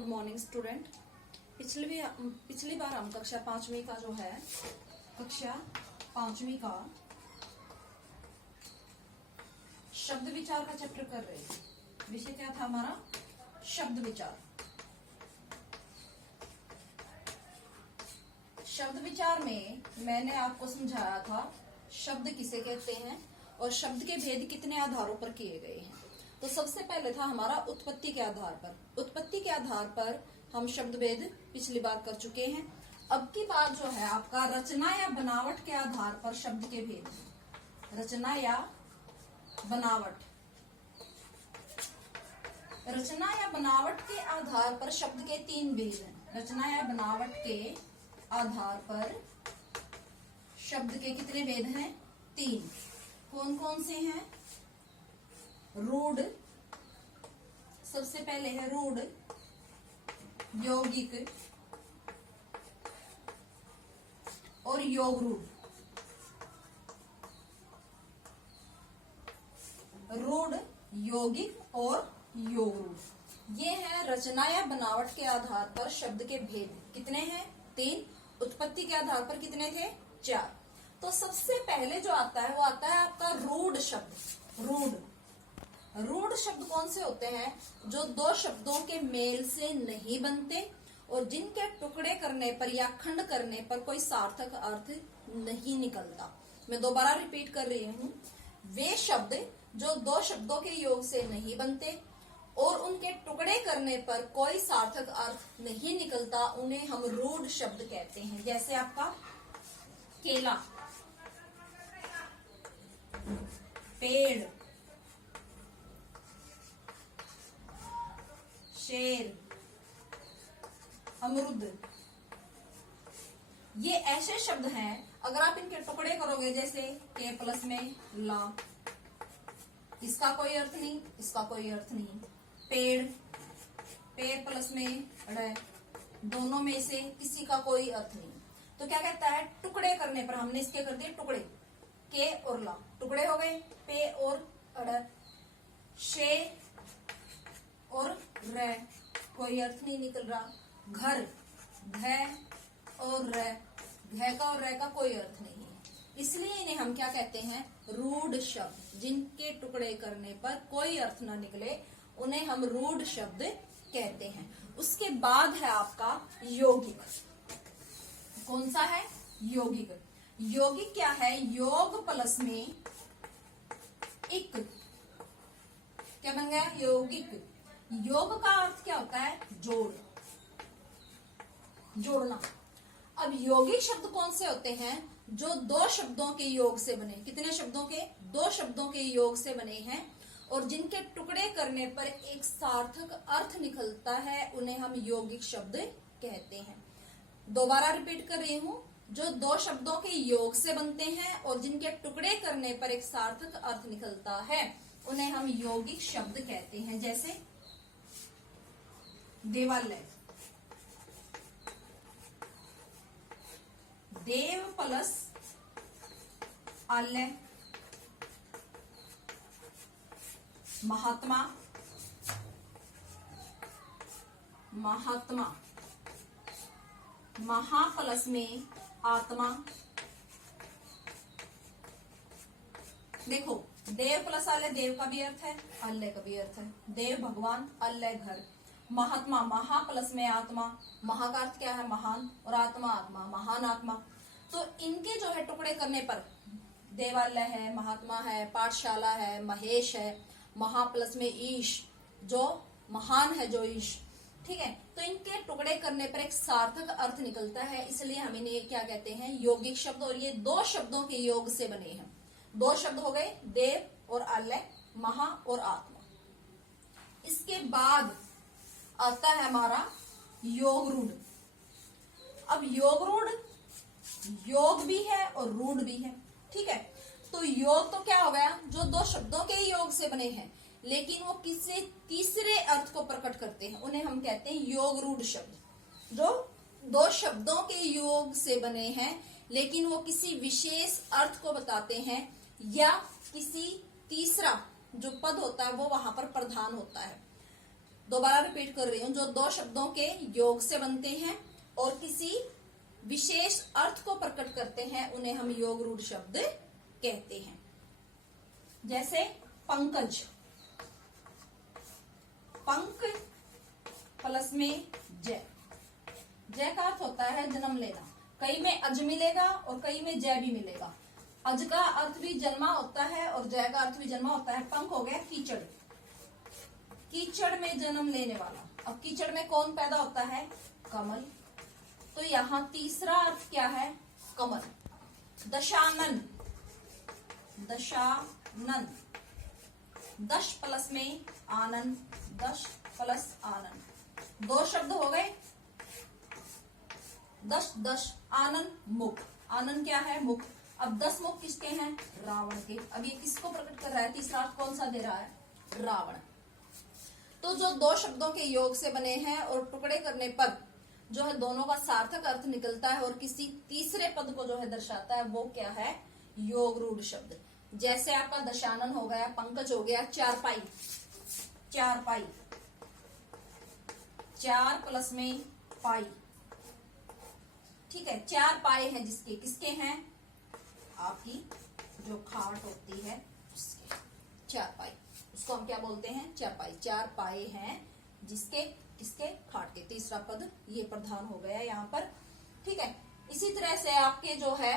Good morning student. पिछली बार हम कक्षा पांचवी का जो है कक्षा पांचवी का शब्द विचार का चैप्टर कर रहे थे। विषय क्या था हमारा? शब्द विचार। शब्द विचार में मैंने आपको समझाया था शब्द किसे कहते हैं और शब्द के भेद कितने आधारों पर किए गए हैं। तो सबसे पहले था हमारा उत्पत्ति के आधार पर। उत्पत्ति के आधार पर हम शब्द भेद पिछली बार कर चुके हैं। अब की बात जो है आपका रचना या बनावट के आधार पर शब्द के भेद हैं। रचना या बनावट। रचना या बनावट के आधार पर शब्द के तीन भेद हैं। रचना या बनावट के आधार पर शब्द के कितने भेद हैं? तीन। कौन कौन से हैं? रूढ़, सबसे पहले है रूढ़, यौगिक और योगरूढ़। रूढ़, यौगिक और योगरूढ़, ये है रचना या बनावट के आधार पर शब्द के भेद। कितने हैं? तीन। उत्पत्ति के आधार पर कितने थे? चार। तो सबसे पहले जो आता है वो आता है आपका रूढ़ शब्द। रूढ़ शब्द कौन से होते हैं? जो दो शब्दों के मेल से नहीं बनते और जिनके टुकड़े करने पर या खंड करने पर कोई सार्थक अर्थ नहीं निकलता। मैं दोबारा रिपीट कर रही हूँ। वे शब्द जो दो शब्दों के योग से नहीं बनते और उनके टुकड़े करने पर कोई सार्थक अर्थ नहीं निकलता, उन्हें हम रूढ़ शब्द कहते हैं। जैसे आपका केला, पेड़, शेर, अमरुद, ये ऐसे शब्द हैं अगर आप इनके टुकड़े करोगे, जैसे के प्लस में ला, इसका कोई अर्थ नहीं, इसका कोई अर्थ नहीं। पेड़, पेड़ प्लस में ड़, दोनों में से किसी का कोई अर्थ नहीं। तो क्या कहता है? टुकड़े करने पर हमने इसके कर दिए टुकड़े, के और ला टुकड़े हो गए, पे और अड़, शे और र, कोई अर्थ नहीं निकल रहा। घर, घ और र, घ का और र का कोई अर्थ नहीं है, इसलिए इन्हें हम क्या कहते हैं? रूढ़ शब्द। जिनके टुकड़े करने पर कोई अर्थ ना निकले उन्हें हम रूढ़ शब्द कहते हैं। उसके बाद है आपका यौगिक। कौन सा है? यौगिक। यौगिक क्या है? योग प्लस में इक, क्या बन गया? यौगिक। योग का अर्थ क्या होता है? जोड़, जोड़ना। अब यौगिक शब्द कौन से होते हैं? जो दो शब्दों के योग से बने। कितने शब्दों के? दो शब्दों के योग से बने हैं और जिनके टुकड़े करने पर एक सार्थक अर्थ निकलता है, उन्हें हम यौगिक शब्द कहते हैं। दोबारा रिपीट कर रही हूं। जो दो शब्दों के योग से बनते हैं और जिनके टुकड़े करने पर एक सार्थक अर्थ निकलता है, उन्हें हम यौगिक शब्द कहते हैं। जैसे देवालय, देव प्लस आलय, महात्मा, महात्मा, महा प्लस में आत्मा। देखो, देव प्लस आलय, देव का भी अर्थ है, आलय का भी अर्थ है। देव भगवान, आलय घर। महात्मा, महा प्लस में आत्मा, महा का अर्थ क्या है? महान, और आत्मा आत्मा, महान आत्मा। तो इनके जो है टुकड़े करने पर देवालय है, महात्मा है, पाठशाला है, महेश है, महा प्लस में ईश, जो महान है, जो ईश, ठीक है। तो इनके टुकड़े करने पर एक सार्थक अर्थ निकलता है, इसलिए हम इन्हें क्या कहते हैं? यौगिक शब्द। और ये दो शब्दों के योग से बने हैं। दो शब्द हो गए, देव और आलय, महा और आत्मा। इसके बाद आता है हमारा योगरूढ़। अब योगरूढ़ योग भी है और रूढ़ भी है, ठीक है। तो योग तो क्या हो गया? जो दो शब्दों के योग से बने हैं लेकिन वो किसी तीसरे अर्थ को प्रकट करते हैं, उन्हें हम कहते हैं योगरूढ़ शब्द। जो दो शब्दों के योग से बने हैं लेकिन वो किसी विशेष अर्थ को बताते हैं या किसी तीसरा जो पद होता है वो वहां पर प्रधान होता है। दोबारा रिपीट कर रही हूं, जो दो शब्दों के योग से बनते हैं और किसी विशेष अर्थ को प्रकट करते हैं उन्हें हम योग रूढ़ शब्द कहते हैं। जैसे पंकज, पंक प्लस में जय, जय का अर्थ होता है जन्म लेना। कई में अज मिलेगा और कई में जय भी मिलेगा। अज का अर्थ भी जन्मा होता है और जय का अर्थ भी जन्मा होता है। पंक हो गया कीचड़, कीचड़ में जन्म लेने वाला। अब कीचड़ में कौन पैदा होता है? कमल। तो यहां तीसरा अर्थ क्या है? कमल। दशानन, दशानन, दश प्लस में आनंद, दश प्लस आनंद, दो शब्द हो गए। दश दश आनंद मुख, आनंद क्या है? मुख। अब 10 मुख किसके हैं? रावण के। अब ये किसको प्रकट कर रहा है? तीसरा अर्थ कौन सा दे रहा है? रावण। तो जो दो शब्दों के योग से बने हैं और टुकड़े करने पर जो है दोनों का सार्थक अर्थ निकलता है और किसी तीसरे पद को जो है दर्शाता है, वो क्या है? योग रूढ़ शब्द। जैसे आपका दशानन हो गया, पंकज हो गया, चारपाई, चारपाई, चार प्लस में पाई, ठीक है। चार पाए हैं जिसके, किसके हैं? आपकी जो खाट होती है उसके, चारपाई, उसको हम क्या बोलते हैं? चारपाई। चार पाए हैं जिसके, किसके? खाट के। तीसरा पद ये प्रधान हो गया यहाँ पर, ठीक है। इसी तरह से आपके जो है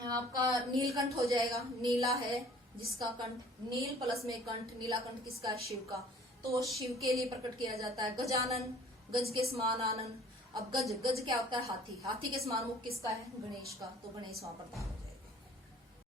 आपका नीलकंठ हो जाएगा। नीला है जिसका कंठ, नील प्लस में कंठ, नीला कंठ किसका? शिव का। तो वो शिव के लिए प्रकट किया जाता है। गजानन, गज के समान आनंद। अब गज, गज क्या होता है? हाथी, हाथी के समान मुख किसका है? गणेश का। तो गणेश वहां प्रधान।